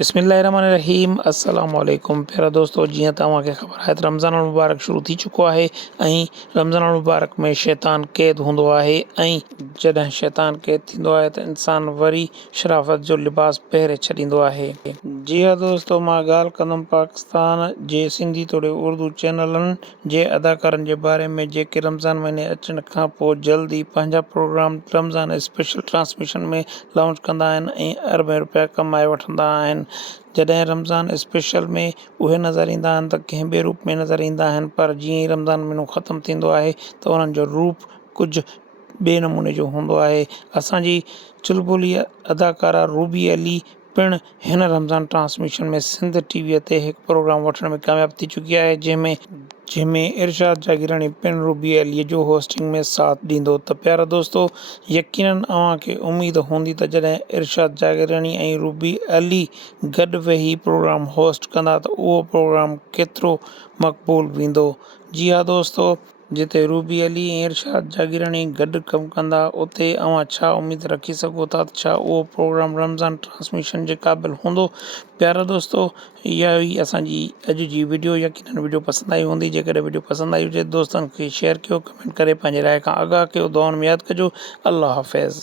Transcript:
बिस्मिल्लाहिर्रहमानिर्रहीम अस्सलाम वालेकुम प्यारा दोस्तों, जियां तव्हांखे ख़बर आहे त रमज़ान मुबारक शुरू थी चुको आहे ऐं रमज़ान मुबारक में शैतान क़ैद हूंदो आहे ऐं जॾहिं शैतान क़ैद थींदो आहे त इंसान वरी शराफ़त जो लिबास पहिरे छॾींदो आहे। जी हाँ दोस्तों, मां ॻाल्हि कंदुमि पाकिस्तान जे सिंधी तोड़े उर्दू चैनलनि जे अदाकारनि जे बारे में जेके रमज़ान महीने अचण खां पोइ जल्दी पंहिंजा प्रोग्राम रमज़ान स्पेशल ट्रांसमिशन में लॉन्च कंदा आहिनि ऐं अरबें रुपया कमाए वठंदा आहिनि। जॾहिं रमज़ान स्पेशल में उहे नज़र ईंदा आहिनि त कंहिं ॿिए रूप में नज़र ईंदा आहिनि, पर जीअं ई रमज़ान महीनो ख़तमु थींदो आहे त उन्हनि जो रूप कुझु ॿिए नमूने जो हूंदो आहे। असांजी चुलबुली अदाकारा रूबी अली पिणु हिन रमज़ान ट्रांसमिशन में सिंध टीवीअ ते हिकु प्रोग्राम वठण में कामयाबु थी चुकी आहे, जंहिंमें इरशाद जागीरानी पिणु रूबी अलीअ जो होस्टिंग में साथ ॾींदो। त प्यारा दोस्तों, यकीनन अव्हांखे उमेद हूंदी त जॾहिं इरशाद जागीरानी ऐं रूबी अली गॾु वेही प्रोग्राम होस्ट कंदा त उहो प्रोग्राम केतिरो मक़बूल वेंदो। जी हा दोस्तों, जिते रूबी अली ऐं इरशाद जागीरानी गॾु कमु कंदा उते अव्हां छा उमेद रखी सघो था त छा उहो प्रोग्राम रमज़ान ट्रांसमिशन जे क़ाबिल हूंदो। प्यारा दोस्तों, इहा हुई असांजी अॼु जी वीडियो। यकीनन वीडियो पसंदि आई हूंदी। जेकॾहिं वीडियो पसंदि आई हुजे दोस्तनि खे शेयर कयो, कमेंट करे पंहिंजे राय खां आगाह कयो। दुआउनि में यादि कजो। अल्लाह हाफ़िज़।